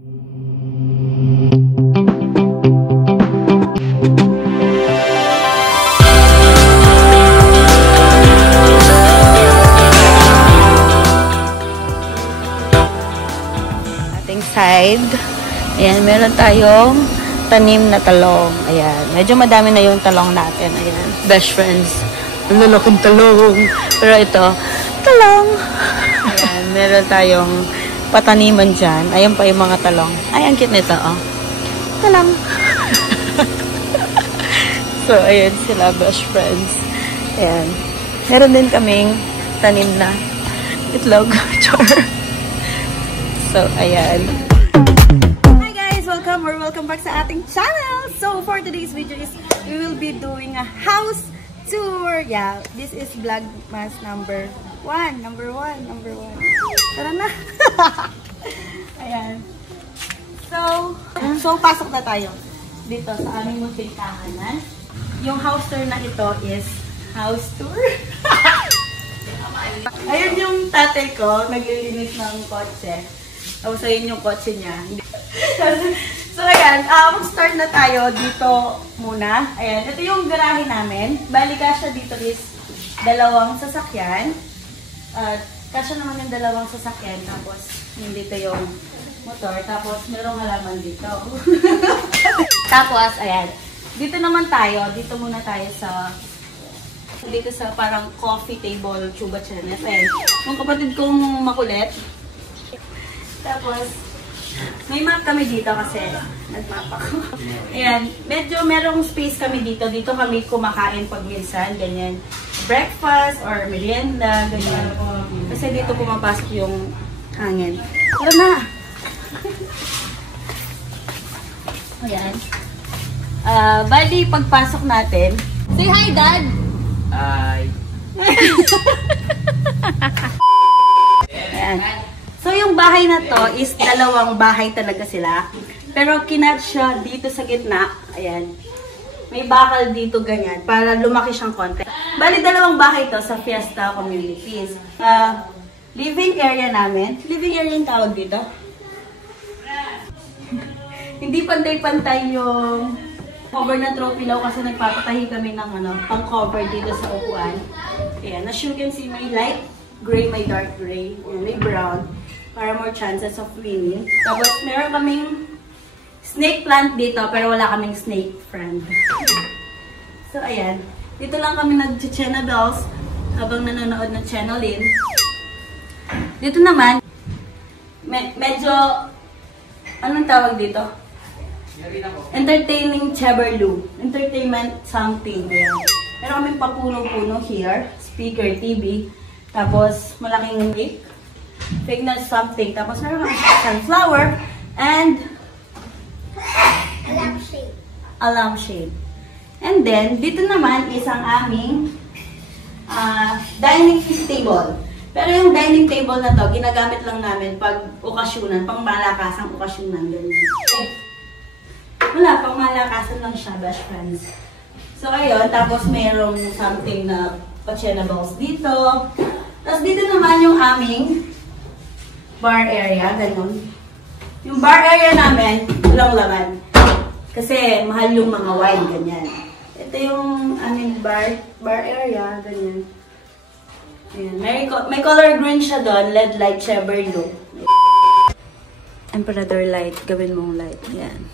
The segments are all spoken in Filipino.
Ating side. Ayan, meron tayong tanim na talong. Ayan, medyo madami na yung talong natin. Ayan, best friends. Ang lalaking talong. Pero ito, talong. Ayan, meron tayong pataniman dyan. Ayan pa yung mga talong. Ay, ang cute nito, oh. Talong. So, ayan sila, best friends. Ayan. Meron din kaming tanim na itlog. So, ayan. Welcome back sa ating channel. So for today's video is we will be doing a house tour. Yeah, this is vlogmas number 1. Tara na. Ayan. So pasok na tayo dito sa aming munting tahanan. Yung house tour na ito is house tour. Ayun yung tatay ko, naglilinis ng kotse. Tapos ayun yung kotse niya. So, ayan. Mag-start na tayo dito muna. Ayan. Ito yung garahe namin. Bali, kasya dito is 2 sasakyan. Kasya naman yung 2 sasakyan. Tapos, yung dito yung motor. Tapos, merong halaman dito. Tapos, ayan. Dito naman tayo. Dito muna tayo dito sa parang coffee table, chuba chenes. Ayan. Yung kapatid kong makulit. Tapos, may map kami dito kasi nagmap ako. Ayan, medyo merong space kami dito. Dito kami kumakain pag minsan, ganyan. Breakfast or merienda, ganyan. Kasi dito pumapasok yung hangin. Tara na! Ayan. Bali, pagpasok natin, say hi, Dad! Hi! Ayan. So, yung bahay na to is 2 bahay talaga sila. Pero kinat siya dito sa gitna. Ayan. May bakal dito ganyan para lumaki siyang konti. Bali, 2 bahay to sa Fiesta Communities. Living area namin. Living area yung tawag dito. Hindi pantay-pantay yung cover na throw pillow kasi nagpapatahi kami ng pang-cover dito sa upuan. Ayan. As you can see, may light gray, may dark gray. Ayan, may brown. Para more chances of winning. Tapos, meron kaming snake plant dito, pero wala kaming snake friend. So, ayan. Dito lang kami nag-chena bells habang nanonood ng channelin. Dito naman, medyo, anong tawag dito? Entertaining Cheverlu. Entertainment something. Ayan. Meron kaming papuno-puno here. Speaker, TV. Tapos, malaking cake. Fake na something. Tapos meron kami sunflower and a lampshade. And then, dito naman is ang aming dining table. Pero yung dining table na to, ginagamit lang namin pag okasyonan, pang malakasang okasyonan. Wala, pang malakasan lang siya, best friends. So, ayun. Tapos merong something na pachenables dito. Tapos dito naman yung aming bar area, ganun. Yung bar area namin, walang laman. Kasi mahal yung mga wine, ganyan. Ito yung aming bar area, ganyan. Ayan. May color green siya doon, LED light, Cheverlu. Emperador light, gawin mong light. Ayan.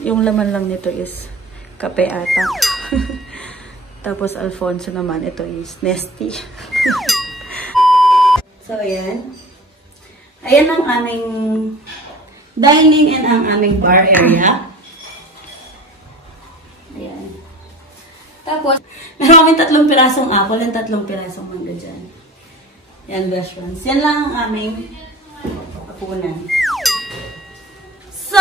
Yung laman lang nito is kape ata. Tapos Alfonso naman, ito is Nesty. So, ayan. Ayan ang aming dining and ang aming bar area. Ayan. Tapos, meron kami 3 pirasong apple and 3 pirasong mangga dyan. Yan, best friends. Yan lang ang aming hapunan. So,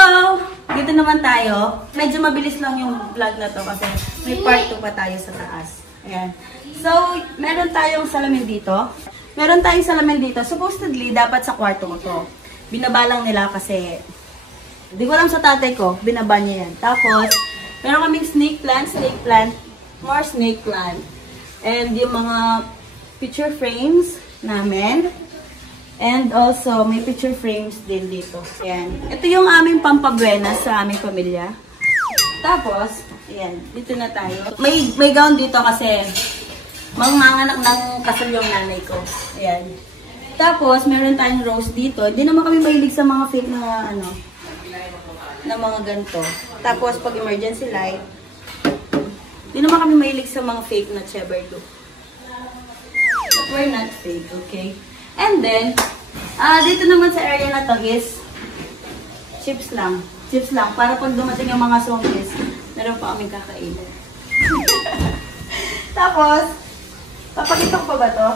dito naman tayo. Medyo mabilis lang yung vlog na to kasi may part 2 pa tayo sa taas. Ayan. So, meron tayong salamin dito. Meron tayong salamin dito. Supposedly, dapat sa kwarto mo to. Binaba lang nila kasi, hindi ko alam sa tatay ko, binaba niya yan. Tapos, meron kaming snake plant, more snake plant. And yung mga picture frames namin. And also, may picture frames din dito. Ayan. Ito yung aming pampabuenas sa aming pamilya. Tapos, ayan, dito na tayo. May gown dito kasi manganganak ng kasal yung nanay ko. Ayan. Tapos, meron tayong rose dito. Hindi naman kami mahilig sa mga fake na ano, na mga ganito. Tapos, pag emergency light, hindi naman kami mahilig sa mga fake na cheverdo. But we're not fake, okay? And then, dito naman sa area na to is chips lang. Chips lang. Para pag dumating yung mga zombies, meron pa kaming kakainin. Tapos, papakita ko pa ba to?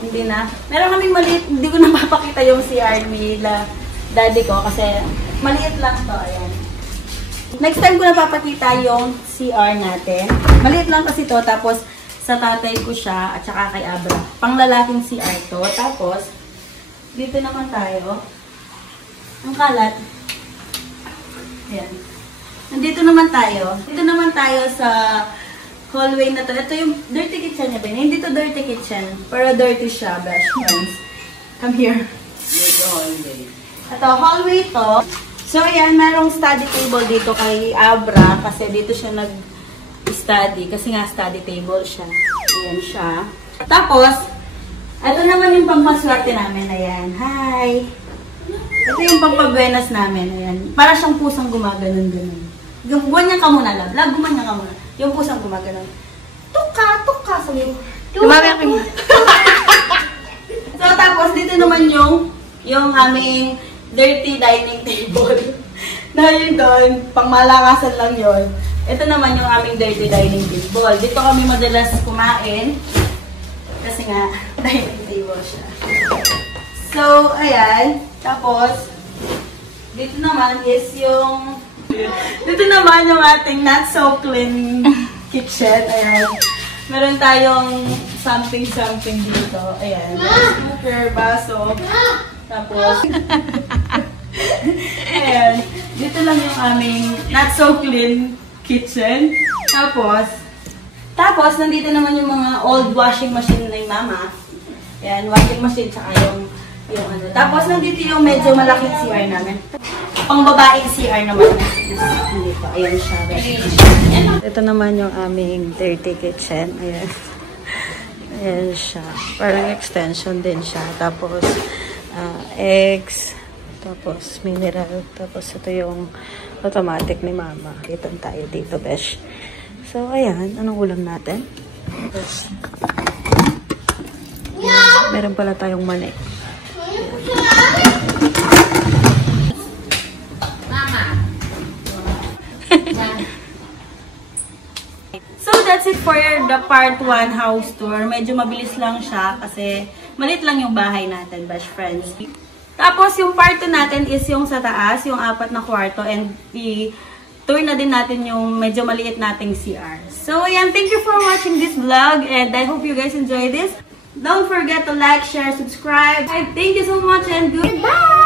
Hindi na. Meron kaming maliit. Hindi ko na mapakita yung CR nila daddy ko kasi maliit lang to. Ayan. Next time ko na papakita yung CR natin. Maliit lang kasi to. Tapos, sa tatay ko siya at saka kay Abra. Panglalaking CR to. Tapos, dito naman tayo. Ang kalat. Ayan. Nandito naman tayo. Dito naman tayo sa hallway na to. Ito yung dirty kitchen niya, Ben. Hindi to dirty kitchen. Pero dirty siya, best friends. Come here. Ito hallway. Ito, hallway to. So, ayan, merong study table dito kay Abra. Kasi dito siya nag-study. Kasi nga study table siya. Ayan siya. Tapos, ito naman yung pampaswerte namin. Ayan. Hi! Ito yung pampabuenas namin. Ayan. Para siyang pusang gumaganon-ganon. Gumanyan ka muna, love. Love, gumanyan ka muna. Yung pusang gumaganon. Tuka, tuka. Sabi mo. Gumagay ka. So, tapos, dito naman yung aming dirty dining table. Na yun doon, pang malakasan lang yun. Ito naman yung aming dirty dining table. Dito kami madalas kumain. Kasi nga, dining table siya. So, ayan. Tapos, dito naman is yung... Dito naman yung ating not so clean kitchen. Ayan. Meron tayong something dito. Ayan. Cooker, baso. Tapos, ayan. Dito lang yung aming not so clean kitchen. Tapos, nandito naman yung mga old washing machine na yung mama. Ayan, washing machine tsaka yung ano. Tapos, nandito yung medyo malaking CR namin. Pang babaeng CR naman. Dito, ayan siya. Ito naman yung aming dirty kitchen. Ayan. Ayan siya. Parang extension din siya. Tapos, eggs. Tapos, mineral. Tapos, ito yung automatic ni mama. Dito tayo dito, besh. So, ayan. Anong ulam natin? Meron pala tayong mani. So, that's it for the part 1 house tour. Medyo mabilis lang siya kasi maliit lang yung bahay natin, best friends. Tapos, yung part 2 natin is yung sa taas, yung 4 na kwarto, and i-tour na din natin yung medyo maliit nating CR. So, ayan, thank you for watching this vlog, and I hope you guys enjoy this. Don't forget to like, share, subscribe. Thank you so much, and goodbye!